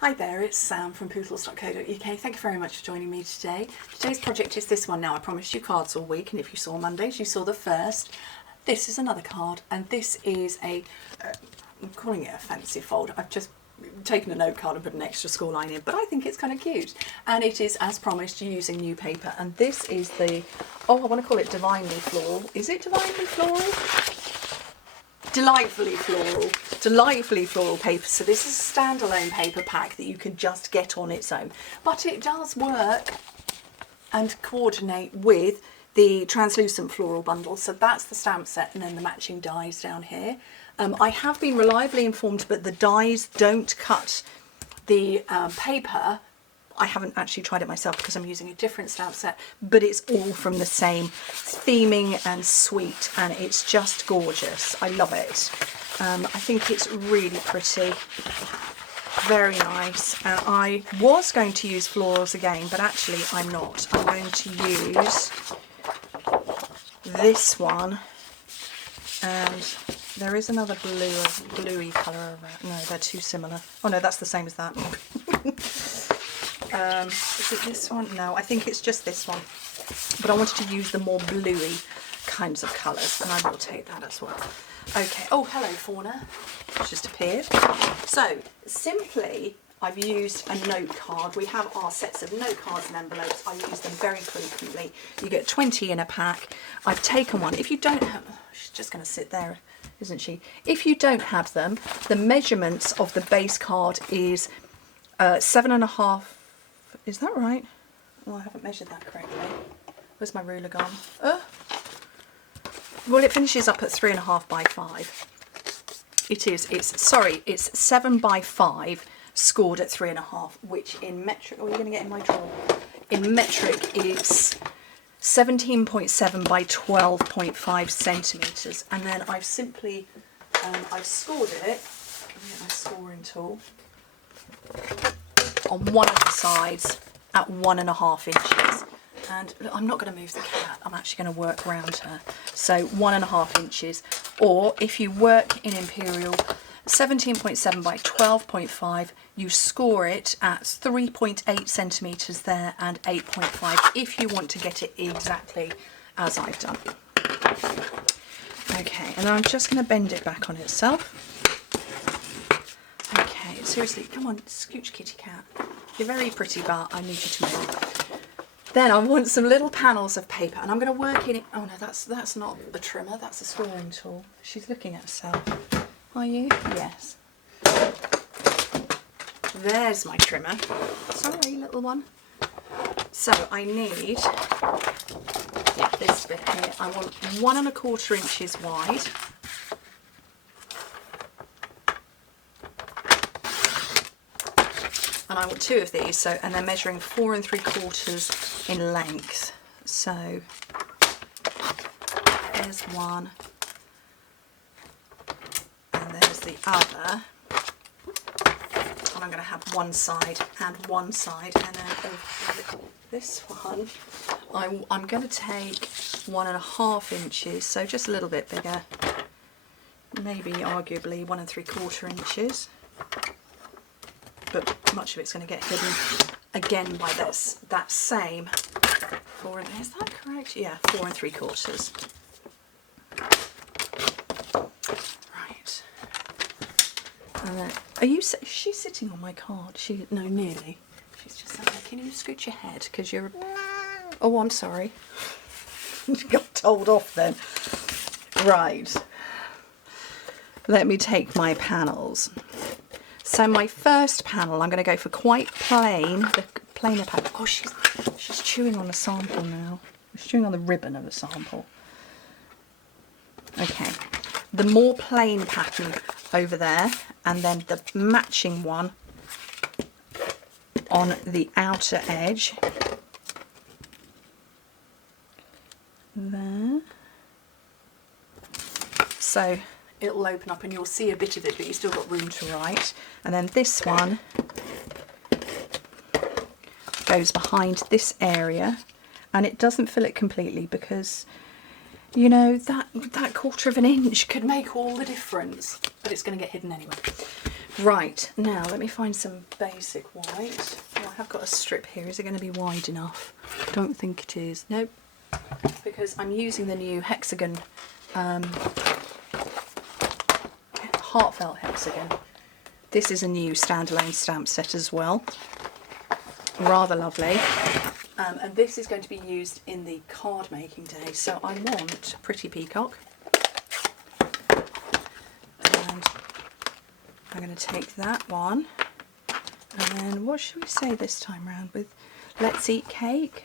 Hi there, it's Sam from Pootles.co.uk. Thank you very much for joining me today. Today's project is this one now. I promised you cards all week, and if you saw Mondays, you saw the first. This is another card, and this is a, I'm calling it a fancy fold. I've just taken a note card and put an extra score line in, but I think it's kind of cute. And it is, as promised, using new paper. And this is the, oh, I want to call it Divinely Floral. Is it Divinely Floral? Delightfully floral paper. So this is a standalone paper pack that you can just get on its own, but it does work and coordinate with the translucent floral bundle. So that's the stamp set, and then the matching dies down here. I have been reliably informed, but the dies don't cut the paper. I haven't actually tried it myself because I'm using a different stamp set, but it's all from the same theming and suite, and it's just gorgeous. I love it. I think it's really pretty, very nice. And I was going to use florals again, but actually I'm not. I'm going to use this one, and there is another bluey colour around. No, they're too similar. Oh no, that's the same as that. Is it this one? No, I think it's just this one. But I wanted to use the more bluey kinds of colours, and I will take that as well. Okay. Oh, hello, Fauna. It's just appeared. So, simply, I've used a note card. We have our sets of note cards and envelopes. I use them very frequently. You get 20 in a pack. I've taken one. If you don't have... Oh, she's just going to sit there, isn't she? If you don't have them, the measurements of the base card is 7.5... Is that right? Oh, I haven't measured that correctly. Where's my ruler gone? Well, it finishes up at 3.5 by 5. It's 7 by 5 scored at 3.5, which in metric, oh, you're going to get in my drawer. In metric, it's 17.7 by 12.5 centimetres. And then I've simply, I've scored it, let me get my scoring tool, on one of the sides at 1.5 inches. And look, I'm not going to move the cat, I'm actually going to work around her. So 1.5 inches, or if you work in Imperial, 17.7 by 12.5, you score it at 3.8 centimetres there and 8.5 if you want to get it exactly as I've done. Okay, and I'm just going to bend it back on itself. Okay, seriously, come on, scooch kitty cat. You're very pretty, but I need you to move. Then I want some little panels of paper, and I'm going to work in it. Oh no, that's not a trimmer, that's a scoring tool. She's looking at herself. Are you? Yes. There's my trimmer. Sorry, little one. So I need this bit here. I want 1.25 inches wide. And I want 2 of these, so, and they're measuring 4 3/4 in length. So there's one, and there's the other. And I'm going to have one side, and then over this one, I'm going to take 1.5 inches, so just a little bit bigger, maybe arguably 1 3/4 inches. But much of it's going to get hidden again by this, that same 4, is that correct? Yeah, 4 3/4. Right. And then, she's sitting on my card. No, nearly. She's just sat there. Can you scoot your head? Because you're, oh, I'm sorry. Got told off then. Right. Let me take my panels. So my first panel, I'm going to go for quite plain, the plainer pattern. Oh, she's chewing on a sample now. She's chewing on the ribbon of the sample. Okay, the more plain pattern over there, and then the matching one on the outer edge. There. So it'll open up and you'll see a bit of it, but you've still got room to write. And then this one goes behind this area, and it doesn't fill it completely because, you know, that 1/4 inch could make all the difference, but it's going to get hidden anyway. Right, now let me find some basic white. Oh, I have got a strip here. Is it going to be wide enough? Don't think it is. Nope. Because I'm using the new hexagon, heartfelt hexagon. This is a new standalone stamp set as well. Rather lovely. And this is going to be used in the card making day. So I want a pretty peacock. And I'm going to take that one. And then what should we say this time round with? Let's eat cake.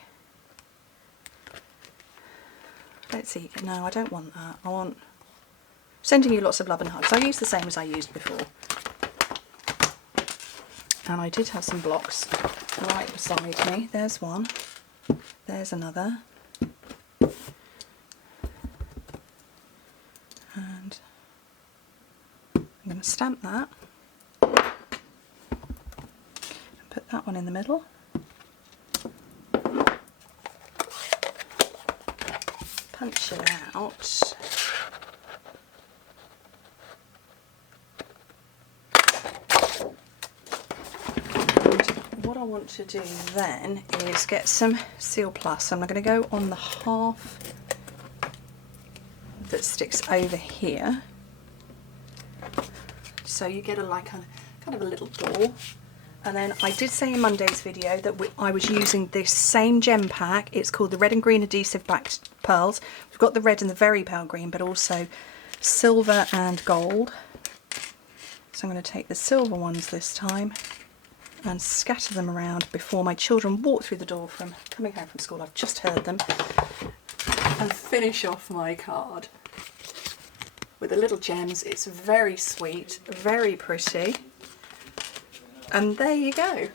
Let's eat. No, I don't want that. I want sending you lots of love and hugs. I use the same as I used before. And I did have some blocks right beside me. There's one. There's another. And I'm going to stamp that. And put that one in the middle. Punch it out. And what I want to do then is get some Seal Plus. I'm going to go on the half that sticks over here. So you get kind of a little door. And then I did say in Monday's video that I was using this same gem pack. It's called the Red and Green Adhesive Backed Pearls. We've got the red and the very pale green, but also silver and gold. So I'm going to take the silver ones this time and scatter them around before my children walk through the door from coming home from school. I've just heard them. And finish off my card with the little gems. It's very sweet, very pretty. And there you go.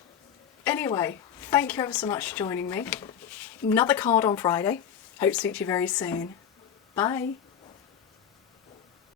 Anyway, thank you ever so much for joining me. Another card on Friday. Hope to speak to you very soon. Bye.